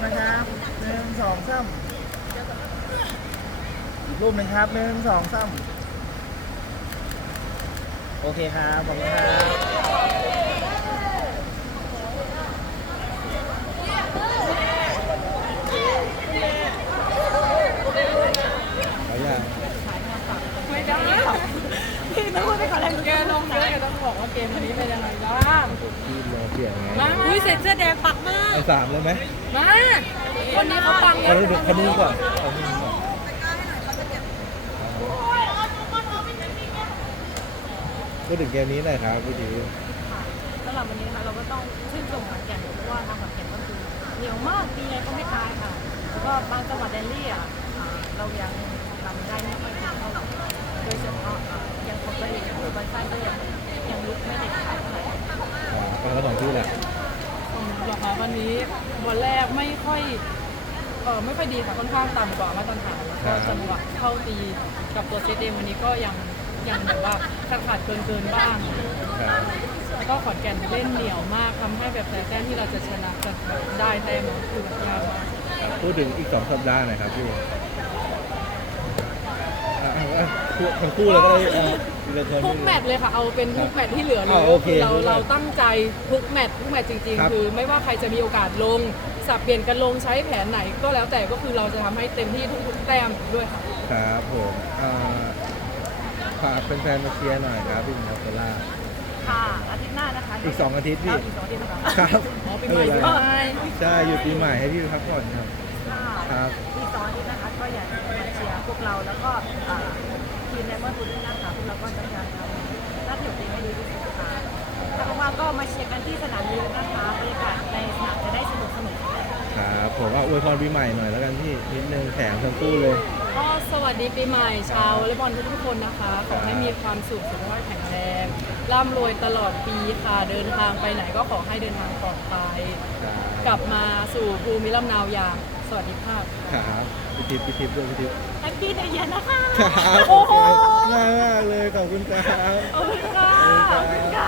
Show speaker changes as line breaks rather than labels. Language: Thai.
นะครับ1 2 3อีกรูปหนึ่งครับ1 2 3โอเคครับขอบคุณครับ
เขาอยาก
ไม่ได้พี่ต้องพูดไปก่อนเลยแกลงเยอะแกต้องบอกว่าเกมวันนี้เป็นยังไงบ้าง
ที่รอเปลี่ยนไง
มาอุ้ยเสร็จเสื้อแดงปักมาก
เอา3เลยไหม
มาคนนี้เขาปังเย
เอา
อะ
คนนี้ก่อนเอาคนนี้ก่อนพูดถึงเกมนี้หน่อยครับพี่ที
สำหรับวันนี้นะคะเราก็ต้องชื่นชมขอนแก่นเพราะว่าทางขอนแก่นก็คือเหนียวมากตีไงก็ไม่ตายค่ะแล้วก็บางจังหวัดแดนลี่เรายังทำได้ไม่ค่อยดีเท่าไหร่โดยเฉพาะยังคงตัวเองคือบอลใต้ก็ยังลุกไม่เด็ดขาดเท่าไหร่
เป็นกระของพี่แหละ
หรอคะวันนี้บอลแรกไม่ค่อยดีค่ะค่อนข้างต่ำกว่ามาตรฐานแล้วก็จังหวะเข้าตีกับตัวเซตเองวันนี้ก็ยังแบบว่าขาดเกินบ้าง
ครับ
แล้วก็ขอนแก่นเล่นเหนียวมากทำให้แบบแต่แต้มที่เราจะชนะจะได้แต้มคือแบบยากมาก
พูดถึงอีก2 สัปดาห์หน่อยครับพี่ทั้งคู่เลยก็ได้ทีละคน
ทุกแมตช์เลยค่ะเอาเป็นทุกแมตช์ที่เหลือเลย
โอเค
เราตั้งใจทุกแมตช์จริง
ครับ
ๆ คือไม่ว่าใครจะมีโอกาสลงสับเปลี่ยนกันลงใช้แผนไหนก็แล้วแต่ก็คือเราจะทำให้เต็มที่ทุกๆแต้มด้วยค่ะ
ครับผมฝากเป็นแฟนๆมาเชียร์หน่อยครับพี่นักกีฬา
ค่ะอาทิตย์หน้านะคะ
อีก2 อาทิตย์พี่
อีก2 อาทิตย์นะคะ
ครับ
อ๋อปีใหม่ด้วย
ใช่หยุดปีใหม่ให้พี่พักผ่อนครับ ครับ
อีก2 อาทิตย์นะคะก็อยากจะมาเชียร์พวกเราแล้วก็ทีมในเมื่อทุกท่านนะคะพวกเราก็จะพยายามทำหน้าที่ของตัวเองให้ดีที่สุดค่ะถ้าว่างๆก็มาเชียร์กันที่สนามเยอะนะคะบรรยากาศในสนามจะได้สนุกๆ
ครับผมก็อวยพรปีใหม่หน่อยแล้วกันพี่นิดนึงแข่งทั้งคู่เลย
ก็สวัสดีปีใหม่ชาววอลเลย์บอลทุกๆคนนะคะ ขอให้มีความสุขสุขภาพแข็งแรงร่ำรวยตลอดปีค่ะเดินทางไปไหนก็ขอให้เดินทางปลอดภัยกลับมาสู่ภูมิลำเนาอย่างสวัสดิภาพ
ครับพี่ทิพย์ด้วยพี่ทิพย์
แฮปปี้เดย์นะคะ
ครับ
โอ้โห
ง่ายมากเลยขอบคุณครับ
ขอบคุณค่ะขอบคุณค่ะ